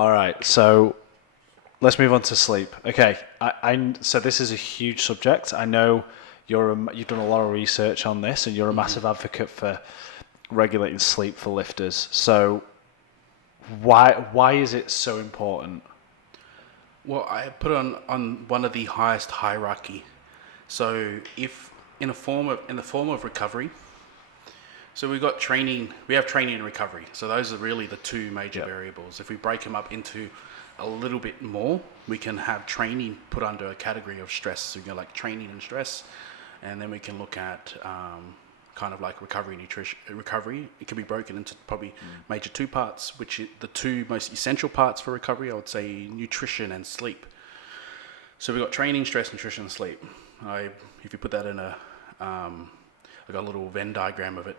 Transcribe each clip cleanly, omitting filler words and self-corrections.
All right, so let's move on to sleep. Okay, so this is a huge subject. I know you've done a lot of research on this, and you're a massive advocate for regulating sleep for lifters. So why is it so important? Well, I put it on one of the highest hierarchy. So if in the form of recovery, so we have training and recovery. So those are really the two major variables. If we break them up into a little bit more, we can have training put under a category of stress. So you go like training and stress, and then we can look at kind of like recovery, nutrition, recovery. It can be broken into probably major two parts, which is the two most essential parts for recovery. I would say nutrition and sleep. So we've got training, stress, nutrition, and sleep. If you put that in I got a little Venn diagram of it,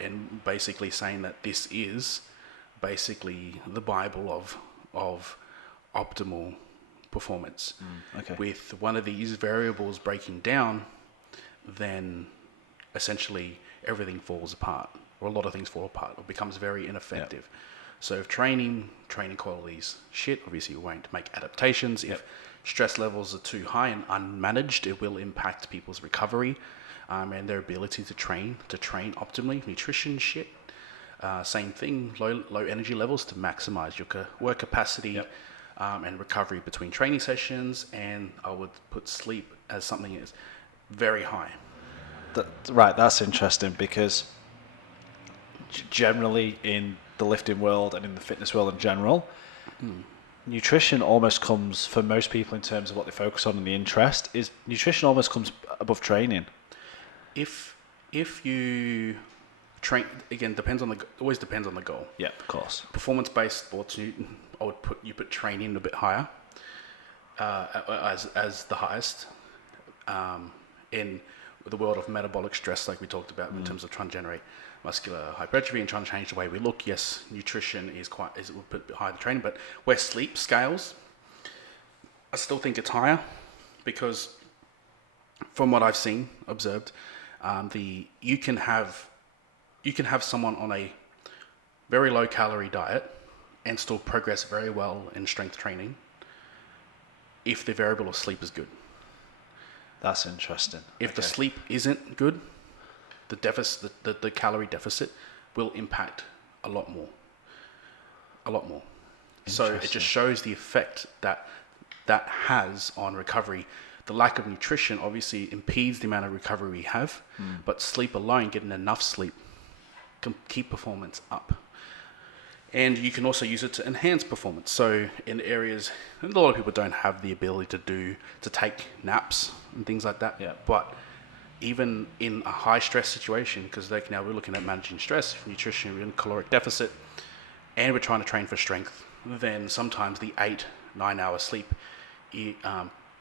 and basically saying that this is basically the Bible of optimal performance. Okay. With one of these variables breaking down, then essentially everything falls apart, or a lot of things fall apart, or becomes very ineffective. So if training qualities shit, obviously you won't make adaptations. If stress levels are too high and unmanaged, it will impact people's recovery and their ability to train optimally. Nutrition shit, same thing, low energy levels to maximize your work capacity and recovery between training sessions. And I would put sleep as something that's very high. Right, that's interesting because generally in the lifting world and in the fitness world in general, nutrition almost comes, for most people in terms of what they focus on and the interest, is nutrition almost comes above training. If you train, again, always depends on the goal. Yeah, of course. Performance-based sports, I would put training a bit higher as the highest in the world of metabolic stress, like we talked about in terms of trying to generate muscular hypertrophy and trying to change the way we look. Yes, nutrition is we'll put higher than training, but where sleep scales, I still think it's higher because from what I've observed, you can have someone on a very low calorie diet and still progress very well in strength training if the variable of sleep is good. That's interesting. If the sleep isn't good, the deficit, the calorie deficit will impact a lot more. So it just shows the effect that has on recovery. The lack of nutrition obviously impedes the amount of recovery we have, but sleep alone, getting enough sleep, can keep performance up. And you can also use it to enhance performance. So in areas, and a lot of people don't have the ability to take naps and things like that. Yeah. But even in a high stress situation, because now we're looking at managing stress, nutrition, we're in caloric deficit, and we're trying to train for strength, then sometimes the 8-9 hour sleep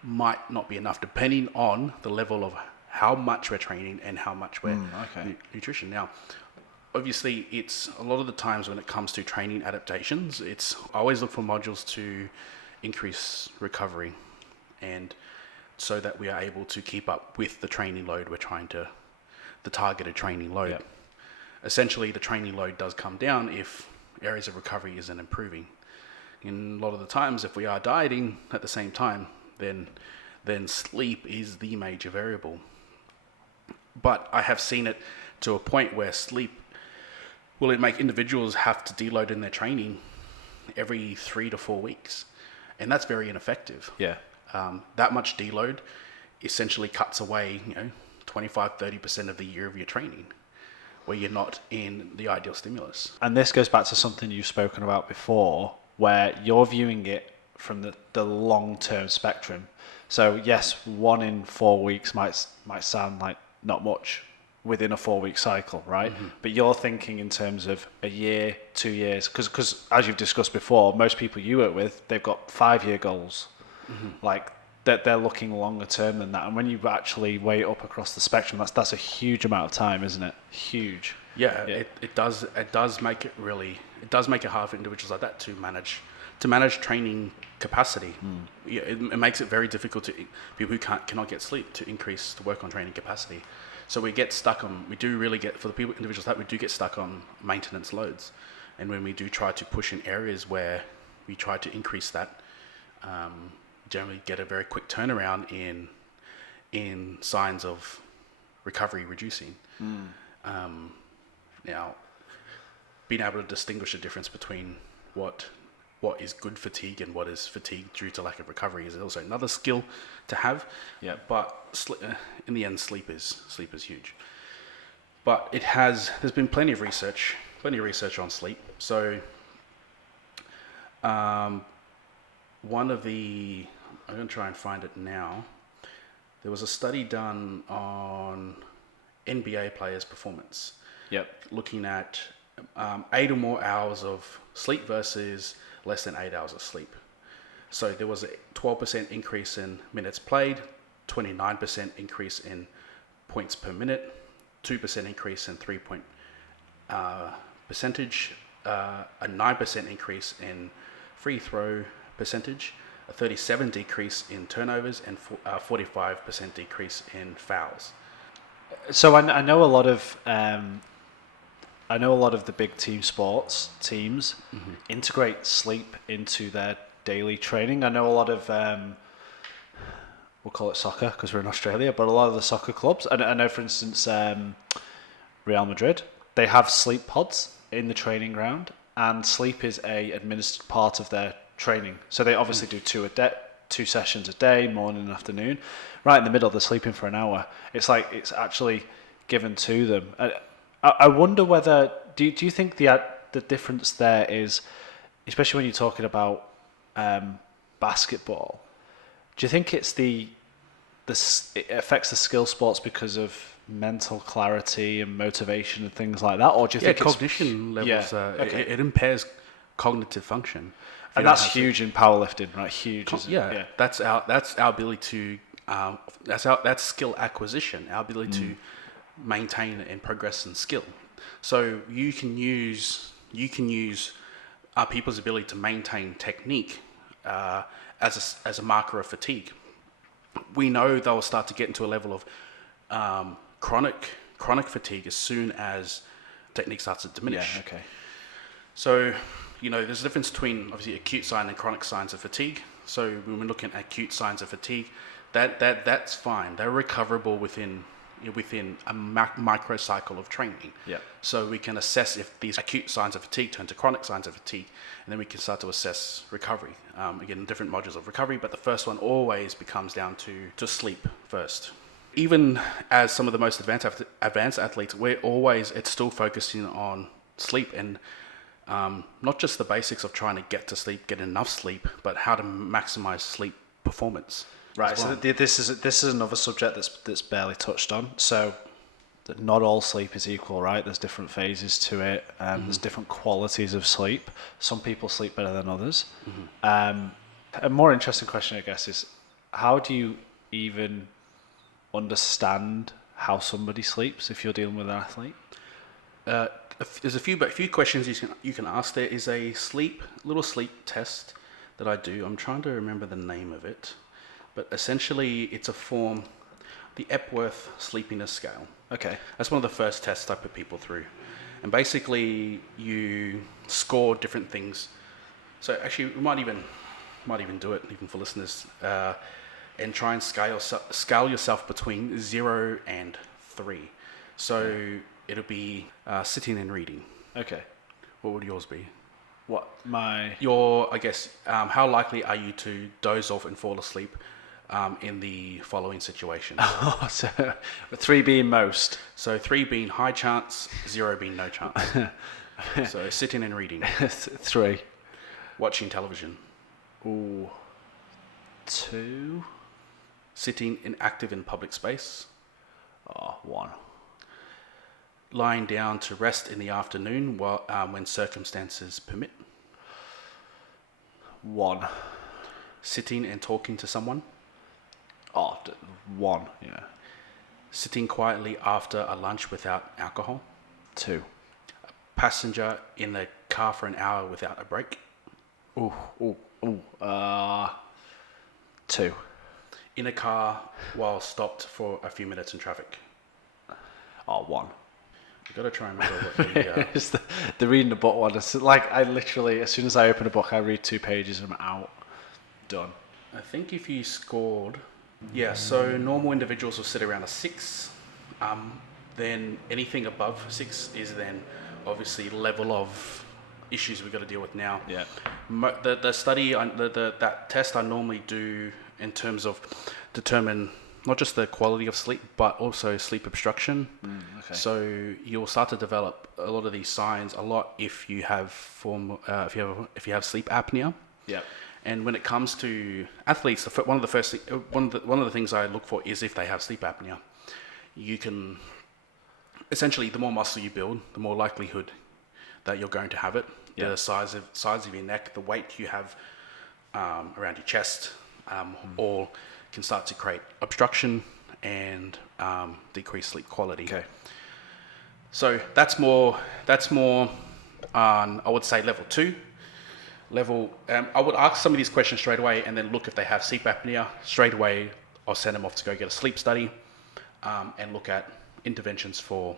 might not be enough, depending on the level of how much we're training and how much we're nutrition. Now, obviously, it's a lot of the times when it comes to training adaptations, I always look for modules to increase recovery, and so that we are able to keep up with the training load the targeted training load. Yep. Essentially, the training load does come down if areas of recovery isn't improving. And a lot of the times, if we are dieting at the same time, then sleep is the major variable. But I have seen it to a point where sleep will make individuals have to deload in their training every 3 to 4 weeks. And that's very ineffective. Yeah. That much deload essentially cuts away, 25-30% of the year of your training, where you're not in the ideal stimulus. And this goes back to something you've spoken about before, where you're viewing it from the long-term spectrum. So yes, 1 in 4 weeks might sound like not much within a 4-week cycle, right? Mm-hmm. But you're thinking in terms of a year, 2 years, because as you've discussed before, most people you work with, they've got 5-year goals. Mm-hmm. Like that they're looking longer term than that. And when you actually weigh it up across the spectrum, that's a huge amount of time, isn't it? Huge. Yeah. It does make it hard for individuals like that to manage training capacity. Yeah, it makes it very difficult to people who cannot get sleep to increase the work on training capacity. So we get stuck on, for the individuals that we do get stuck on maintenance loads. And when we do try to push in areas where we try to increase that. Generally get a very quick turnaround in signs of recovery reducing. Now, being able to distinguish the difference between what is good fatigue and what is fatigue due to lack of recovery is also another skill to have. Yeah. But in the end, sleep is huge. But there's been plenty of research on sleep. So, I'm going to try and find it now. There was a study done on NBA players' performance. Yep. Looking at 8 or more hours of sleep versus less than 8 hours of sleep. So there was a 12% increase in minutes played, 29% increase in points per minute, 2% increase in 3-point percentage, a 9% increase in free throw percentage, a 37% decrease in turnovers, and 45% decrease in fouls. So I know a lot of the big team sports teams integrate sleep into their daily training. I know a lot of we'll call it soccer because we're in Australia, but a lot of the soccer clubs. I know, for instance, Real Madrid, they have sleep pods in the training ground, and sleep is a administered part of their training. So they obviously do 2 sessions a day, morning and afternoon. Right in the middle, they're sleeping for an hour. It's like it's actually given to them. I wonder whether do you think the difference there is, especially when you're talking about basketball, do you think it's it affects the skill sports because of mental clarity and motivation and things like that, or do you think cognition levels? Okay. It impairs cognitive function, and that's huge in powerlifting, right? Huge. Yeah, that's our ability to that's skill acquisition, our ability to maintain and progress in skill. So you can use people's ability to maintain technique as a marker of fatigue. We know they'll start to get into a level of chronic fatigue as soon as technique starts to diminish. Yeah, okay. So, there's a difference between obviously acute sign and chronic signs of fatigue. So when we're looking at acute signs of fatigue, that's fine. They're recoverable within a microcycle of training. Yeah. So we can assess if these acute signs of fatigue turn to chronic signs of fatigue, and then we can start to assess recovery. Again, different modules of recovery, but the first one always becomes down to sleep first. Even as some of the most advanced athletes, it's still focusing on sleep and not just the basics of trying to get to sleep, get enough sleep, but how to maximize sleep performance. Right. Well. So this is another subject that's barely touched on. So that not all sleep is equal, right? There's different phases to it. There's different qualities of sleep. Some people sleep better than others. A more interesting question, I guess, is how do you even understand how somebody sleeps if you're dealing with an athlete? There's a few questions you can ask. There is a little sleep test that I do. I'm trying to remember the name of it, but essentially it's a form, the Epworth Sleepiness Scale. Okay. That's one of the first tests I put people through, and basically you score different things. So actually, we might even do it even for listeners, and try and scale yourself between 0 and 3. So it'll be sitting and reading. Okay. What would yours be? What my I guess, how likely are you to doze off and fall asleep in the following situation? So 3 being most. So 3 being high chance, 0 being no chance. So sitting and reading. 3. Watching television. Ooh. 2. Sitting active in public space. 1. Lying down to rest in the afternoon when circumstances permit. 1. Sitting and talking to someone. 1. Yeah. Sitting quietly after a lunch without alcohol. 2. Passenger in the car for an hour without a break. 2. In a car while stopped for a few minutes in traffic. 1. You've got to try and remember what the... It's the reading the book one. It's like I literally, as soon as I open a book, I read 2 pages and I'm out. Done. I think if you scored... Yeah, so normal individuals will sit around a 6. Then anything above 6 is then obviously level of issues we've got to deal with now. Yeah. The study, that test I normally do in terms of determine not just the quality of sleep, but also sleep obstruction. Okay. So you'll start to develop a lot of these signs a lot if you have if you have sleep apnea. Yeah. And when it comes to athletes, one of the things I look for is if they have sleep apnea. You can essentially, the more muscle you build, the more likelihood that you're going to have it. Yeah. The size of your neck, the weight you have around your chest, all can start to create obstruction and decrease sleep quality. Okay. So that's more on, I would say, level 2. I would ask some of these questions straight away and then look if they have sleep apnea. Straight away, I'll send them off to go get a sleep study and look at interventions for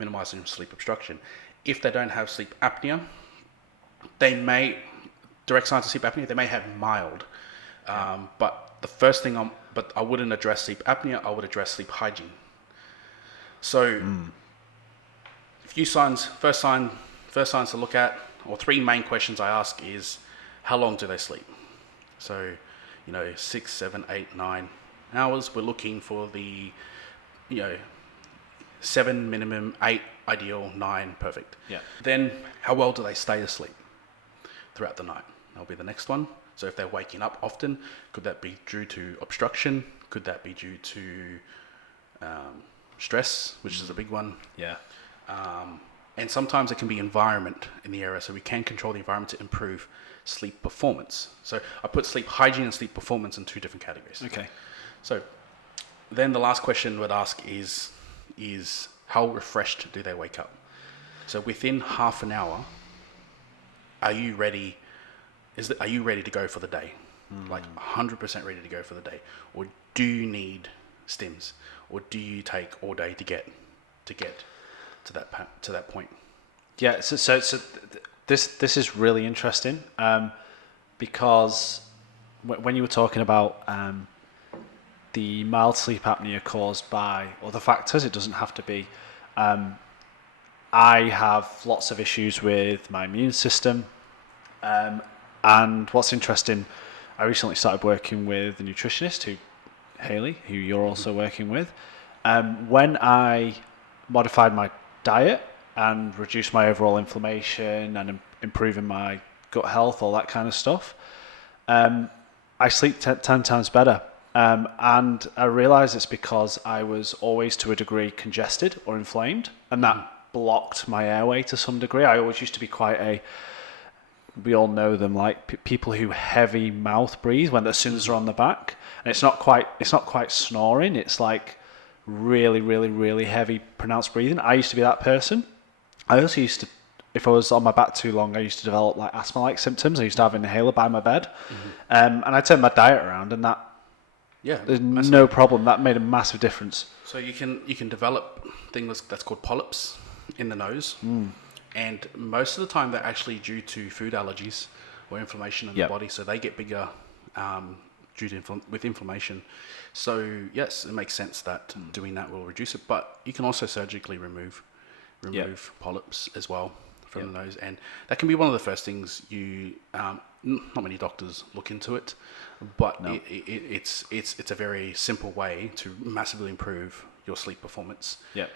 minimizing sleep obstruction. If they don't have sleep apnea, they may, direct signs of sleep apnea, they may have mild. But the first thing but I wouldn't address sleep apnea, I would address sleep hygiene. So first signs to look at, or 3 main questions I ask is, how long do they sleep? So, 6, 7, 8, 9 hours. We're looking for the, 7 minimum, 8 ideal, 9 perfect. Yeah. Then, how well do they stay asleep throughout the night? That'll be the next one. So if they're waking up often, could that be due to obstruction? Could that be due to stress, which is a big one? Yeah. And sometimes it can be environment in the area, so we can control the environment to improve sleep performance. So I put sleep hygiene and sleep performance in 2 different categories. Okay. So then the last question we'd ask is how refreshed do they wake up? So within half an hour, are you ready? Are you ready to go for the day? Like 100% ready to go for the day? Or do you need stims? Or do you take all day to get to that point? Yeah. So this is really interesting because when you were talking about the mild sleep apnea caused by other factors, it doesn't have to be. I have lots of issues with my immune system. And what's interesting, I recently started working with a nutritionist, Haley, who you're also working with. When I modified my diet and reduced my overall inflammation and improving my gut health, all that kind of stuff, I sleep 10 times better. And I realized it's because I was always to a degree congested or inflamed, and that blocked my airway to some degree. I always used to be we all know them, like people who heavy mouth breathe when as soon as they're on the back, and it's not quite snoring. It's like really, really, really heavy, pronounced breathing. I used to be that person. I also used to, if I was on my back too long, I used to develop like asthma-like symptoms. I used to have an inhaler by my bed, and I turned my diet around, and there's no problem. That made a massive difference. So you can develop things that's called polyps in the nose. And most of the time, they're actually due to food allergies or inflammation in the body. So they get bigger due to with inflammation. So yes, it makes sense that doing that will reduce it. But you can also surgically remove polyps as well from the nose, and that can be one of the first things you. Not many doctors look into it, but it's a very simple way to massively improve your sleep performance. Yeah.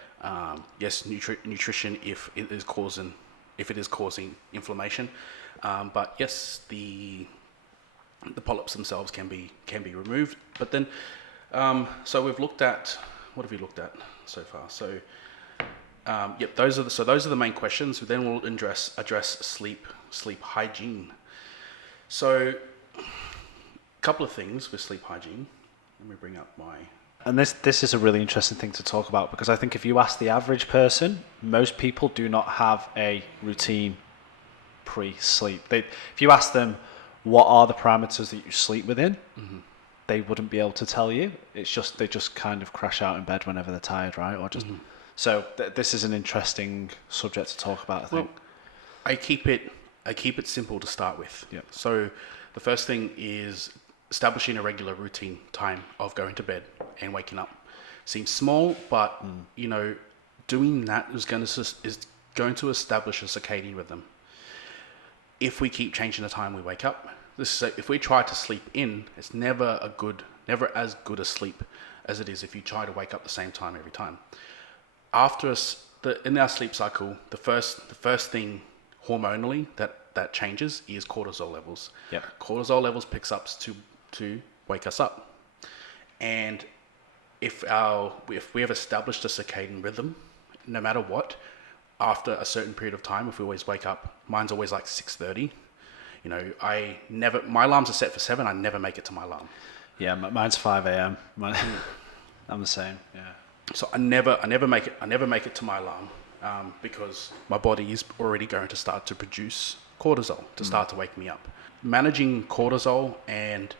Yes, nutrition if it is causing inflammation, but yes, the polyps themselves can be removed. But then, so we've looked at, what have we looked at so far? So, those are the main questions. Then we'll address sleep hygiene. So, a couple of things with sleep hygiene. Let me bring up my. And this is a really interesting thing to talk about, because I think if you ask the average person, most people do not have a routine pre-sleep. If you ask them what are the parameters that you sleep within, they wouldn't be able to tell you. It's just they just kind of crash out in bed whenever they're tired, right? Or just So this is an interesting subject to talk about, I think. Well, I keep it simple to start with. Yep. So the first thing is establishing a regular routine time of going to bed and waking up. Seems small, but doing that is going to establish a circadian rhythm. If we keep changing the time we wake up, if we try to sleep in, it's never as good a sleep as it is if you try to wake up the same time every time. In our sleep cycle, the first thing hormonally that changes is cortisol levels. Yep. Cortisol levels picks up to wake us up, and if we have established a circadian rhythm, no matter what, after a certain period of time, if we always wake up, mine's always like 6:30. My alarms are set for 7. I never make it to my alarm. Yeah, mine's 5 a.m. I'm the same. Yeah. So I never make it to my alarm because my body is already going to start to produce cortisol to start to wake me up. Managing cortisol and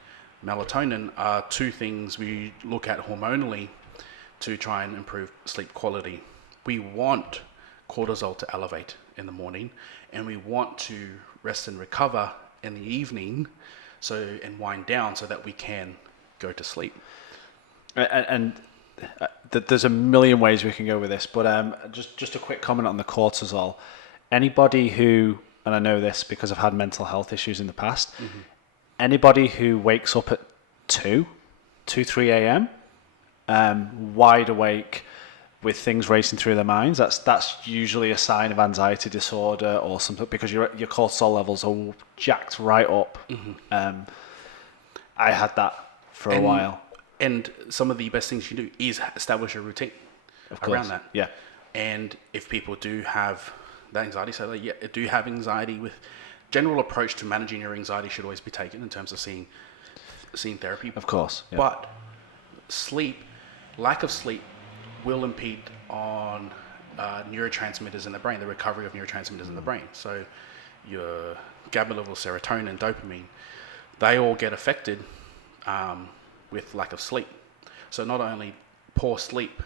melatonin are two things we look at hormonally to try and improve sleep quality. We want cortisol to elevate in the morning, and we want to rest and recover in the evening, and wind down so that we can go to sleep. And there's a million ways we can go with this, but just a quick comment on the cortisol. Anybody who, and I know this because I've had mental health issues in the past, anybody who wakes up at 3 a.m., wide awake with things racing through their minds, that's usually a sign of anxiety disorder or something, because your cortisol levels are jacked right up. I had that for a while. And some of the best things you do is establish a routine around that. Yeah. And if people do have that anxiety, do have anxiety, with general approach to managing your anxiety should always be taken in terms of seeing therapy. Of course. Yeah. But lack of sleep will impede on neurotransmitters in the brain, the recovery of neurotransmitters in the brain. So your GABA level, serotonin, dopamine, they all get affected with lack of sleep. So not only poor sleep,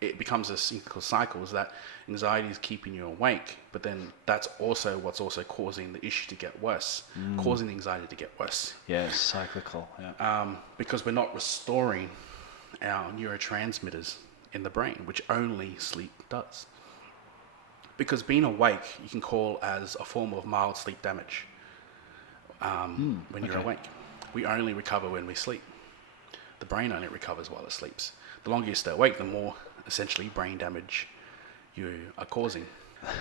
it becomes a cycle, is that anxiety is keeping you awake, but then that's also what's also causing the issue to get worse, causing the anxiety to get worse. Yeah, it's cyclical. Yeah. Because we're not restoring our neurotransmitters in the brain, which only sleep does. Because being awake, you can call as a form of mild sleep damage when you're awake. We only recover when we sleep. The brain only recovers while it sleeps. The longer you stay awake, the more essentially brain damage you are causing.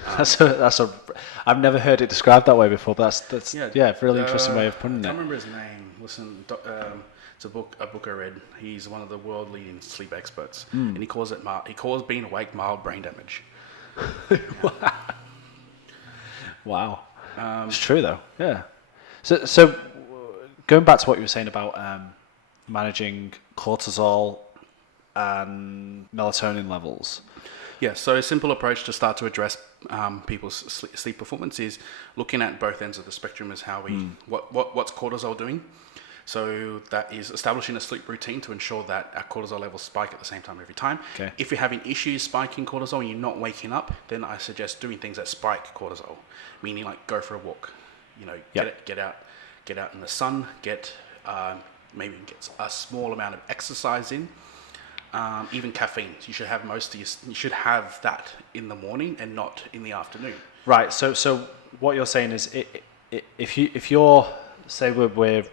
I've never heard it described that way before, but that's a really interesting way of putting it. I can't remember his name. Listen, it's a book I read. He's one of the world leading sleep experts, and he calls being awake mild brain damage. Wow. It's true though. Yeah. So going back to what you were saying about managing cortisol and melatonin levels. Yeah, so a simple approach to start to address people's sleep performance is looking at both ends of the spectrum as how what's cortisol doing. So that is establishing a sleep routine to ensure that our cortisol levels spike at the same time every time. Okay. If you're having issues spiking cortisol and you're not waking up, then I suggest doing things that spike cortisol, meaning like go for a walk, get out in the sun, maybe get a small amount of exercise in. Even caffeine, you should have that in the morning and not in the afternoon. Right. So what you're saying is, if you're, say we're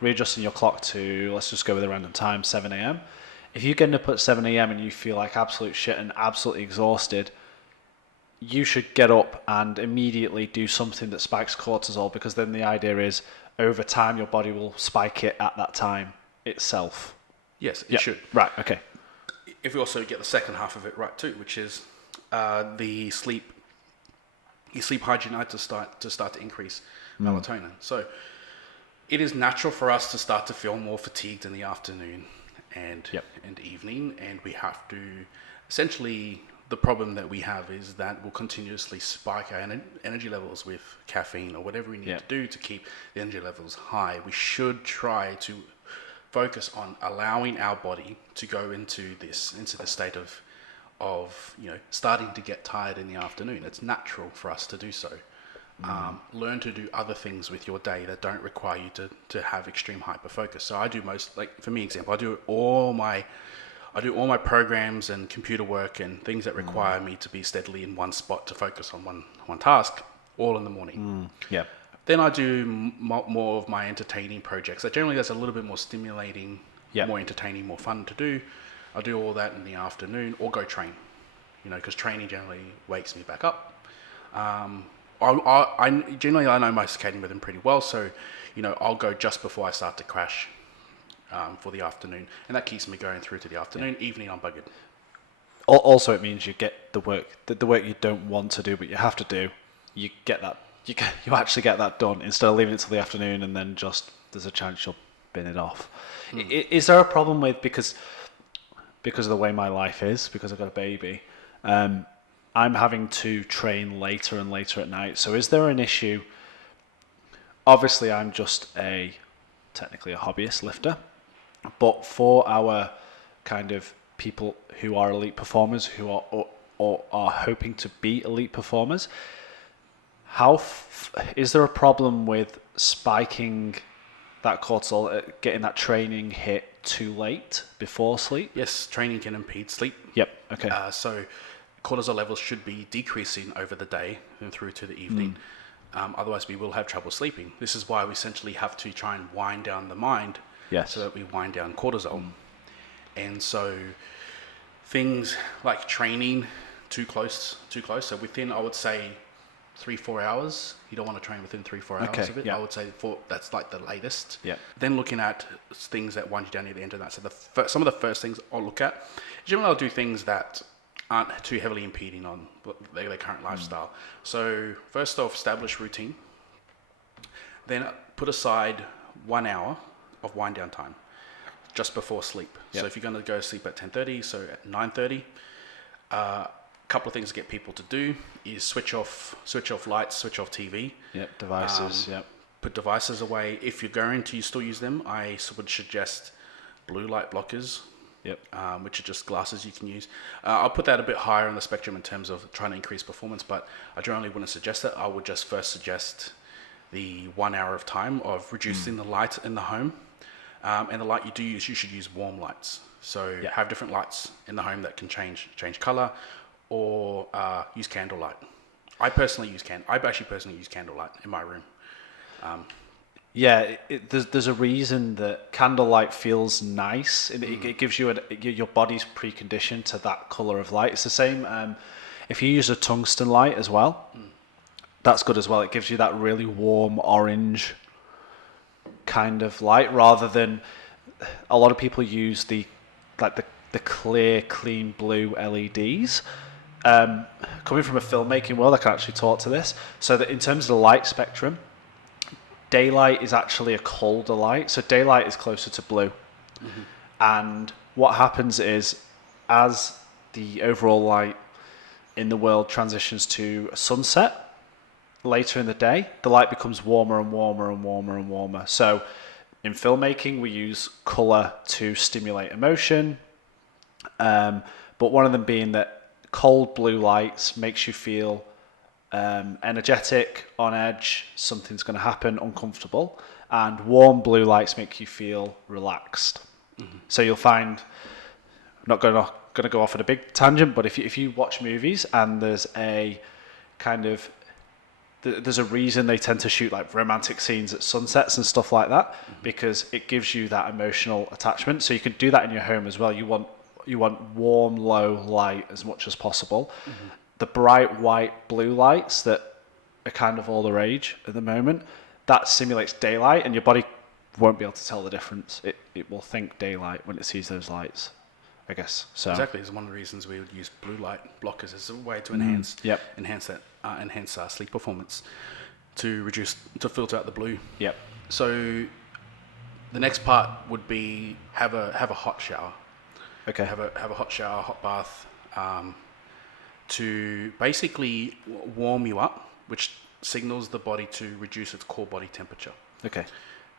readjusting your clock to, let's just go with a random time, 7 a.m. If you get up at 7 a.m. and you feel like absolute shit and absolutely exhausted, you should get up and immediately do something that spikes cortisol, because then the idea is over time your body will spike it at that time itself. Yes, it should. Right, okay. If we also get the second half of it right too, which is your sleep hygiene to start to increase melatonin. So it is natural for us to start to feel more fatigued in the afternoon and evening, and we have to essentially, the problem that we have is that we'll continuously spike our energy levels with caffeine or whatever we need to do to keep the energy levels high. We should try to focus on allowing our body to go into the state of starting to get tired in the afternoon. It's natural for us to do so. Learn to do other things with your day that don't require you to have extreme hyper focus. So I do for me example, I do all my programs and computer work and things that require me to be steadily in one spot to focus on one task all in the morning. Yeah. Then I do more of my entertaining projects. So generally that's a little bit more stimulating, more entertaining, more fun to do. I do all that in the afternoon or go train, because training generally wakes me back up. I know my circadian rhythm pretty well, so I'll go just before I start to crash for the afternoon, and that keeps me going through to the afternoon. Evening I'm buggered. Also, it means you get the work you don't want to do but you have to do. You get that. You actually get that done instead of leaving it till the afternoon and then just there's a chance you'll bin it off. Is there a problem with because of the way my life is, because I've got a baby? I'm having to train later and later at night. So is there an issue? Obviously, I'm just technically a hobbyist lifter, but for our kind of people who are elite performers, who are or are hoping to be elite performers, is there a problem with spiking that cortisol, getting that training hit too late before sleep? Yes, training can impede sleep. Yep. Okay. So cortisol levels should be decreasing over the day and through to the evening. Otherwise, we will have trouble sleeping. This is why we essentially have to try and wind down the mind, so that we wind down cortisol. And so things like training too close. So within, I would say, 3-4 hours. You don't want to train within 3-4 hours of it. I would say that's like the latest. Yeah. Then looking at things that wind you down near the end of that. So some of the first things I'll look at, generally I'll do things that aren't too heavily impeding on their current lifestyle. So first off, establish routine. Then put aside 1 hour of wind down time just before sleep. Yep. So if you're going to go to sleep at 10:30, so at 9:30, a couple of things to get people to do is switch off lights, switch off TV. Yep, devices. Put devices away. If you're going to still use them, I would suggest blue light blockers. Yep. Which are just glasses you can use. I'll put that a bit higher on the spectrum in terms of trying to increase performance, but I generally wouldn't suggest that. I would just first suggest the 1 hour of time of reducing the light in the home. And the light you do use, you should use warm lights. So have different lights in the home that can change color, or use candlelight. I actually personally use candlelight in my room. There's a reason that candlelight feels nice. It gives you your body's preconditioned to that color of light. It's the same if you use a tungsten light as well. That's good as well. It gives you that really warm orange kind of light, rather than a lot of people use the clear, clean blue LEDs. Coming from a filmmaking world, I can actually talk to this. So that in terms of the light spectrum, daylight is actually a colder light. So daylight is closer to blue. And what happens is, as the overall light in the world transitions to a sunset later in the day, the light becomes warmer and warmer and warmer and warmer. So in filmmaking, we use color to stimulate emotion. But one of them being that cold blue lights makes you feel energetic, on edge, something's going to happen, uncomfortable, and warm blue lights make you feel relaxed. So you'll find, I'm not going to go off on a big tangent, but if you watch movies and there's a reason they tend to shoot like romantic scenes at sunsets and stuff like that, because it gives you that emotional attachment. So you can do that in your home as well. You want warm, low light as much as possible. The bright white blue lights that are kind of all the rage at the moment, that simulates daylight, and your body won't be able to tell the difference. It will think daylight when it sees those lights, I guess. So exactly, it's one of the reasons we would use blue light blockers as a way to enhance sleep performance, to filter out the blue. Yep. So the next part would be have a hot shower. Okay. Have a hot shower, hot bath, to basically warm you up, which signals the body to reduce its core body temperature. Okay.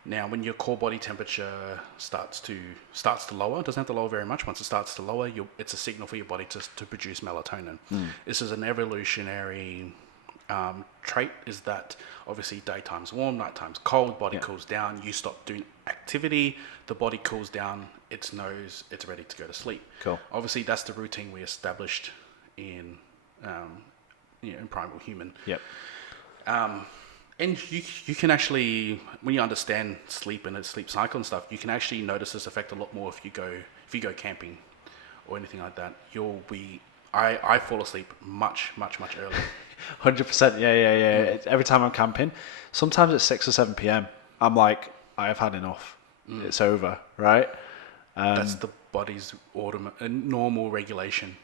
Now, when your core body temperature starts to lower, it doesn't have to lower very much. Once it starts to lower, it's a signal for your body to produce melatonin. This is an evolutionary trait, is that obviously daytime's warm, nighttime's cold, body cools down, you stop doing activity, the body cools down, it knows it's ready to go to sleep. Cool. Obviously, that's the routine we established in primal human. Yep. And you can actually, when you understand sleep and its sleep cycle and stuff, you can actually notice this effect a lot more if you go camping or anything like that. I fall asleep much earlier. 100%. Yeah. Every time I'm camping, sometimes at 6 or 7 p.m., I'm like, I have had enough. It's over, right? That's the body's normal regulation.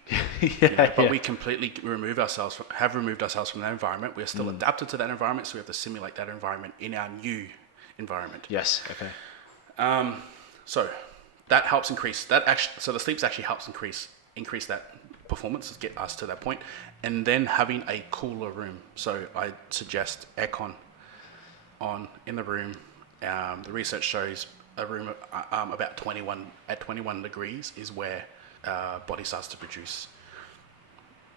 But we completely have removed ourselves from that environment. We're still adapted to that environment, so we have to simulate that environment in our new environment. Yes. Okay. So that helps increase that. So the sleeps actually helps increase that performance to get us to that point, and then having a cooler room. So I suggest aircon on in the room. The research shows a room about 21 degrees is where body starts to produce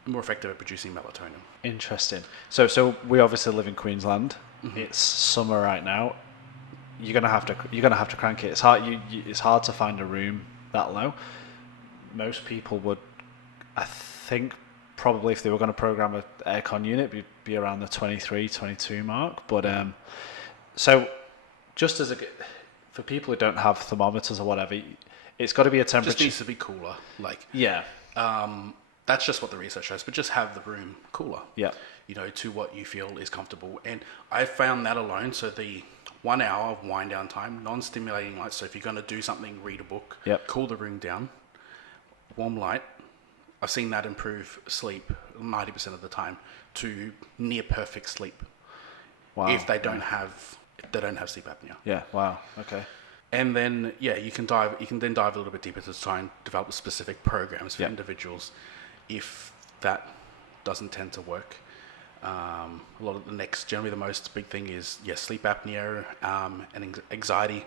more effective at producing melatonin. Interesting. So we obviously live in Queensland. It's summer right now. You're gonna have to crank it. It's hard. It's hard to find a room that low. Most people would, I think, probably if they were going to program an aircon unit, it'd be around the 23, 22 mark. But so just for people who don't have thermometers or whatever, it's got to be a temperature. Just needs to be cooler. That's just what the research shows. But just have the room cooler. Yeah. To what you feel is comfortable. And I found that alone. So the 1 hour of wind down time, non-stimulating lights. So if you're going to do something, read a book. Cool the room down. Warm light. I've seen that improve sleep 90% of the time to near perfect sleep. Wow. If they don't have sleep apnea. Yeah. Wow. Okay. And then you can then dive a little bit deeper to try and develop specific programs for individuals if that doesn't tend to work. Generally the most big thing is sleep apnea, and anxiety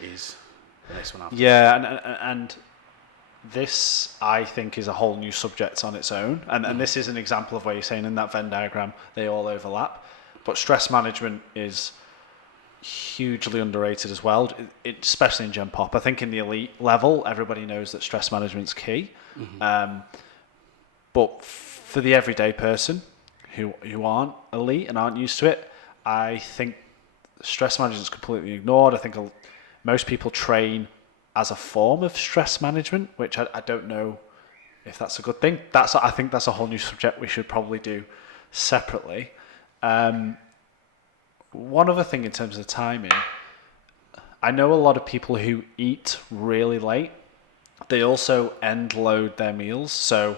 is the next one after. Yeah, and this, I think, is a whole new subject on its own. And this is an example of where you're saying in that Venn diagram, they all overlap. But stress management is hugely underrated as well, especially in Gen Pop. I think in the elite level, everybody knows that stress management's key. But for the everyday person who aren't elite and aren't used to it, I think stress management is completely ignored. I think most people train as a form of stress management, which I don't know if that's a good thing. I think that's a whole new subject we should probably do separately. One other thing in terms of timing, I know a lot of people who eat really late, they also end load their meals. So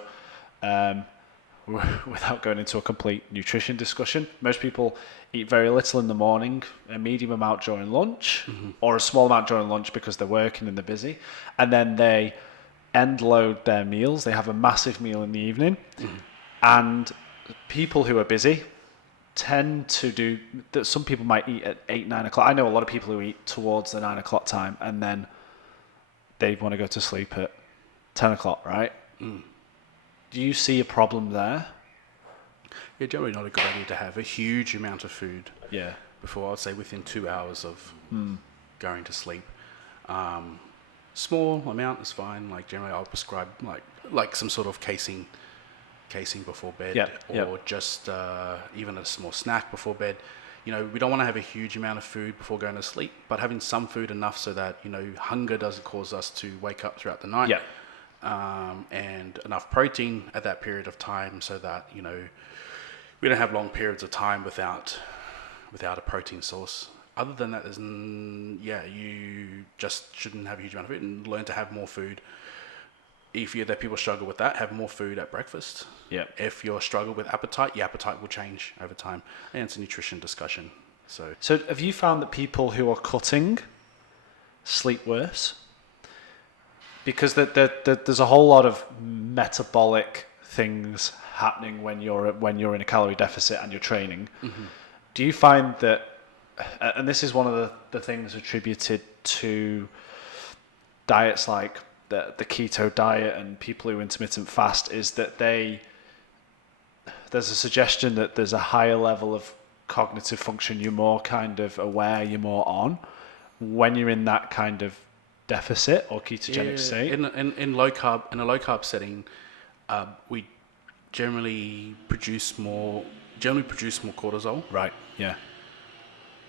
without going into a complete nutrition discussion, most people eat very little in the morning, a medium amount during lunch, or a small amount during lunch because they're working and they're busy, and then they end load their meals. They have a massive meal in the evening, and people who are busy tend to do that. Some people might eat at 8, 9 o'clock. I know a lot of people who eat towards the 9 o'clock time, and then they want to go to sleep at 10 o'clock, right? Do you see a problem there? Yeah, generally not a good idea to have a huge amount of food. Yeah. Before, I'd say within 2 hours of going to sleep. Small amount is fine. Like generally, I'll prescribe like some sort of casing before bed, or just even a small snack before bed. We don't want to have a huge amount of food before going to sleep, but having some food enough so that hunger doesn't cause us to wake up throughout the night. Yeah. And enough protein at that period of time so that we don't have long periods of time without a protein source. Other than that, you just shouldn't have a huge amount of food and learn to have more food. If that people struggle with that, have more food at breakfast. Yeah. If you struggle with appetite, your appetite will change over time, and it's a nutrition discussion. So have you found that people who are cutting sleep worse? Because there's a whole lot of metabolic things happening when you're in a calorie deficit and you're training. Do you find that and this is one of the things attributed to diets like the keto diet and people who intermittent fast, is that there's a suggestion that there's a higher level of cognitive function. You're more kind of aware, you're more on when you're in that kind of deficit or ketogenic state. In a low carb setting, we generally produce more cortisol. Right. Yeah.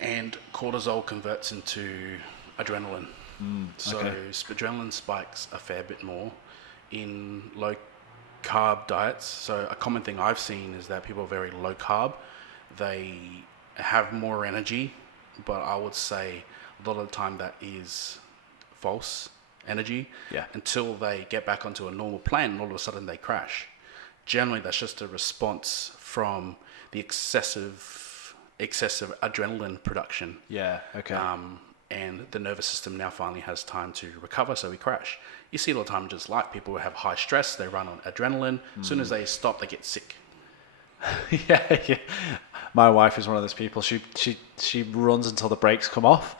And cortisol converts into adrenaline. So adrenaline spikes a fair bit more in low carb diets. So a common thing I've seen is that people are very low carb. They have more energy, but I would say a lot of the time that is false energy. Yeah. Until they get back onto a normal plan and all of a sudden they crash. Generally, that's just a response from the excessive adrenaline production. Yeah. Okay. And the nervous system now finally has time to recover, so we crash. You see it all the time, just like people who have high stress, they run on adrenaline. As soon as they stop, they get sick. Yeah. My wife is one of those people. She runs until the brakes come off,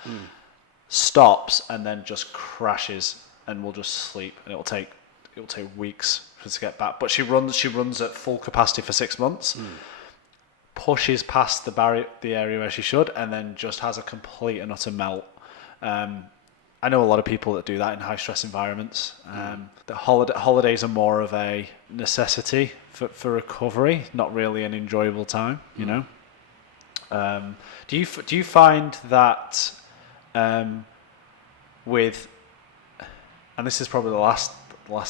stops, and then just crashes, and will just sleep. And it'll take weeks for her to get back. But she runs at full capacity for 6 months. Pushes past the area where she should, and then just has a complete and utter melt. I know a lot of people that do that in high stress environments. The holidays are more of a necessity for recovery, not really an enjoyable time, you know. Do you find that with, and this is probably the last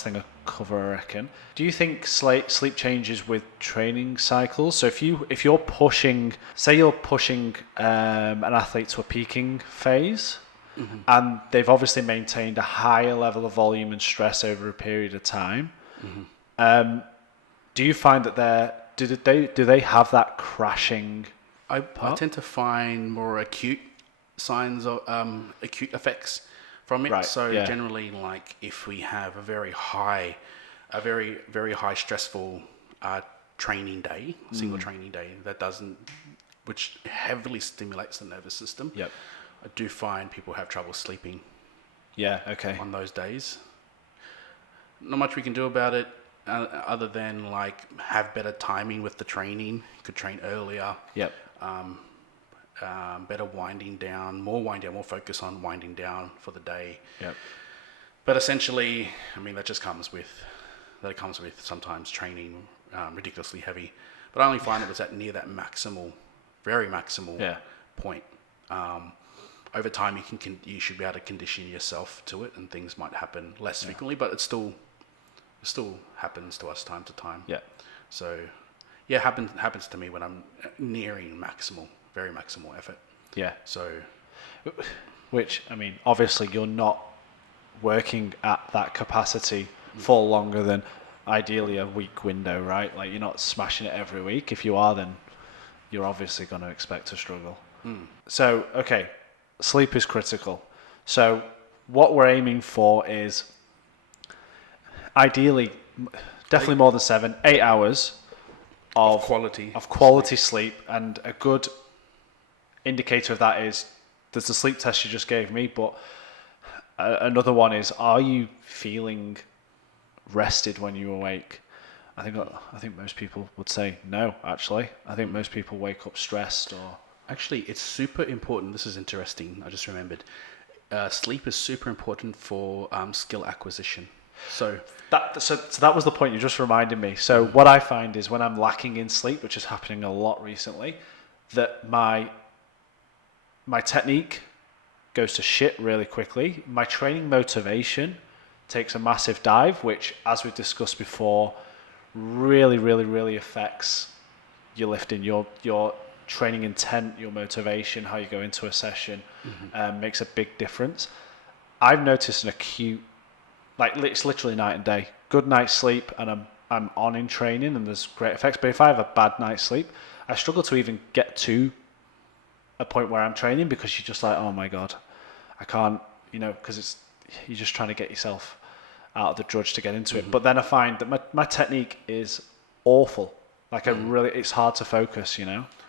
thing I cover, I reckon. Do you think sleep changes with training cycles? So if you're pushing, say you're pushing an athlete to a peaking phase, and they've obviously maintained a higher level of volume and stress over a period of time, do you find that do they have that crashing? I tend to find more acute signs of acute effects from it. Right, So yeah. generally, like if we have a very high stressful training day, single training day which heavily stimulates the nervous system. Yep. I do find people have trouble sleeping. Yeah. Okay. On those days. Not much we can do about it, other than like have better timing with the training. You could train earlier. Yep. Better winding down, more focus on winding down for the day. Yep. But essentially, I mean, that comes with sometimes training ridiculously heavy. But I only find it was at near that very maximal point. Over time, you should be able to condition yourself to it, and things might happen less frequently. But it still happens to us time to time. Yeah. So, yeah, happens to me when I'm nearing very maximal effort. Yeah. So, which, I mean, obviously you're not working at that capacity for longer than ideally a week window, right? Like you're not smashing it every week. If you are, then you're obviously going to expect to struggle. So, okay, sleep is critical. So what we're aiming for is ideally definitely more than 8 hours of quality sleep, and a good indicator of that is there's the sleep test you just gave me, but another one is, are you feeling rested when you awake? I think most people would say no. Actually, I think most people wake up stressed. Or actually, it's super important. This is interesting. I just remembered. Sleep is super important for skill acquisition. So that was the point you just reminded me. So what I find is when I'm lacking in sleep, which is happening a lot recently, that my technique goes to shit really quickly. My training motivation takes a massive dive, which, as we've discussed before, really, really, really affects your lifting, your training intent, your motivation, how you go into a session, makes a big difference. I've noticed an acute, like it's literally night and day. Good night's sleep, and I'm on in training, and there's great effects. But if I have a bad night's sleep, I struggle to even get to a point where I'm training, because you're just like, oh my god, I can't, because you're just trying to get yourself out of the drudge to get into it. But then I find that my technique is awful. Like it's hard to focus,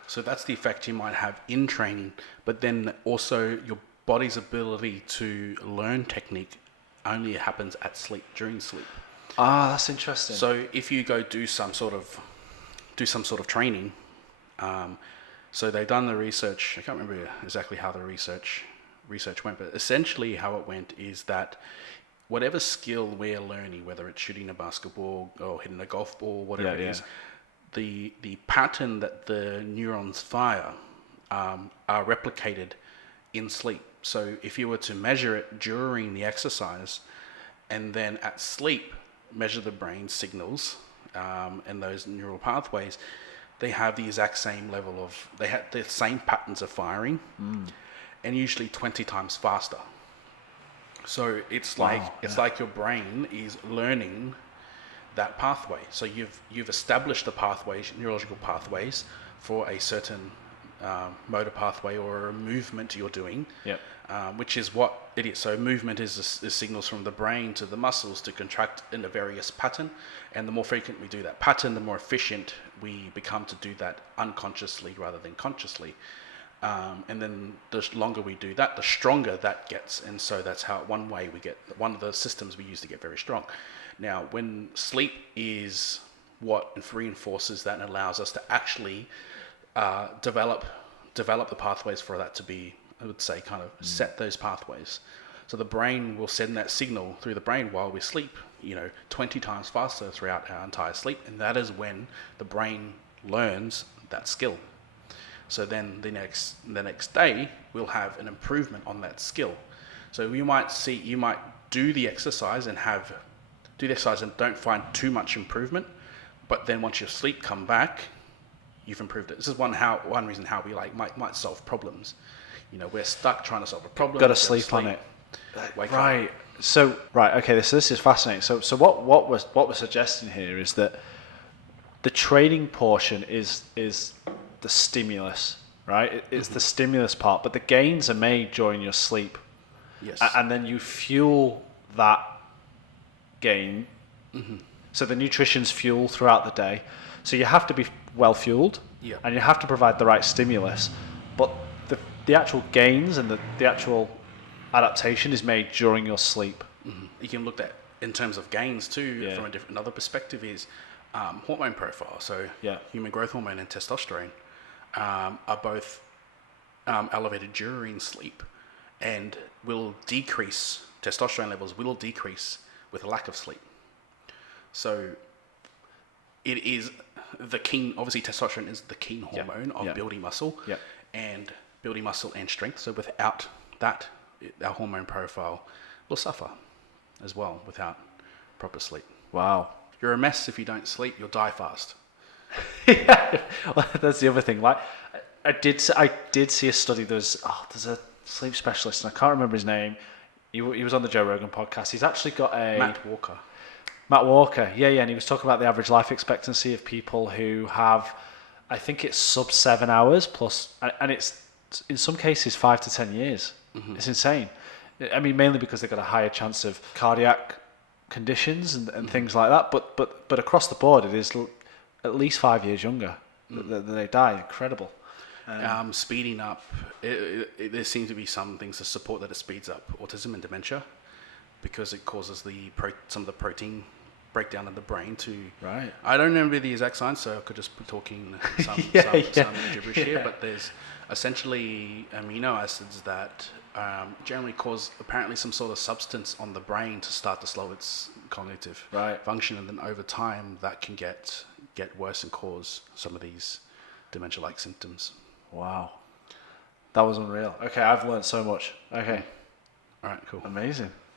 So that's the effect you might have in training, but then also your body's ability to learn technique only happens at sleep, during sleep. Ah, that's interesting. So if you go do some sort of training, so they've done the research. I can't remember exactly how the research went, but essentially how it went is that whatever skill we're learning, whether it's shooting a basketball or hitting a golf ball, whatever it is, the pattern that the neurons fire are replicated in sleep. So if you were to measure it during the exercise and then at sleep measure the brain signals and those neural pathways, they have the exact same level of, they have the same patterns of firing and usually 20 times faster. So it's like your brain is learning that pathway. So you've established the pathways, neurological pathways for a certain motor pathway or a movement you're doing, which is what it is. So movement is signals from the brain to the muscles to contract in a various pattern, and the more frequent we do that pattern, the more efficient we become to do that unconsciously rather than consciously. And then the longer we do that, the stronger that gets. And so that's how one of the systems we use to get very strong. Now, when sleep is what reinforces that and allows us to actually develop the pathways for that to be, I would say, kind of set those pathways. So the brain will send that signal through the brain while we sleep, 20 times faster throughout our entire sleep. And that is when the brain learns that skill. So then the next day we'll have an improvement on that skill. So you might do the exercise and don't find too much improvement, but then once your sleep come back, you've improved it. This is one reason how we might solve problems. We're stuck trying to solve a problem. Got to sleep on it. Right. So okay. This is fascinating. So what we're suggesting here is that the training portion is the stimulus, right? It's the stimulus part, but the gains are made during your sleep. Yes. And then you fuel that gain. So the nutrition's fuel throughout the day. So you have to be well fueled, and you have to provide the right stimulus. But the actual gains and the actual adaptation is made during your sleep. You can look at in terms of gains too from another perspective is hormone profile. So human growth hormone and testosterone are both elevated during sleep, and testosterone levels will decrease with a lack of sleep. So it is obviously testosterone is the key hormone of building muscle and strength. So without that, our hormone profile will suffer as well without proper sleep. Wow. You're a mess if you don't sleep, you'll die fast. Well, that's the other thing. Like, I did see a study. There's a sleep specialist, and I can't remember his name. He was on the Joe Rogan podcast. He's actually got Matt Walker, and he was talking about the average life expectancy of people who have, I think it's sub 7 hours plus, and it's in some cases 5 to 10 years. It's insane. I mean, mainly because they've got a higher chance of cardiac conditions and things like that. But across the board, it is at least 5 years younger that they die. Incredible. Speeding up. There seems to be some things to support that it speeds up autism and dementia, because it causes some of the protein breakdown in the brain to. Right. I don't remember the exact science, so I could just be talking some gibberish here. But there's essentially amino acids that generally cause apparently some sort of substance on the brain to start to slow its cognitive function, and then over time that can get worse and cause some of these dementia-like symptoms. Wow, that was unreal. Okay, I've learned so much. Okay, all right, cool, amazing.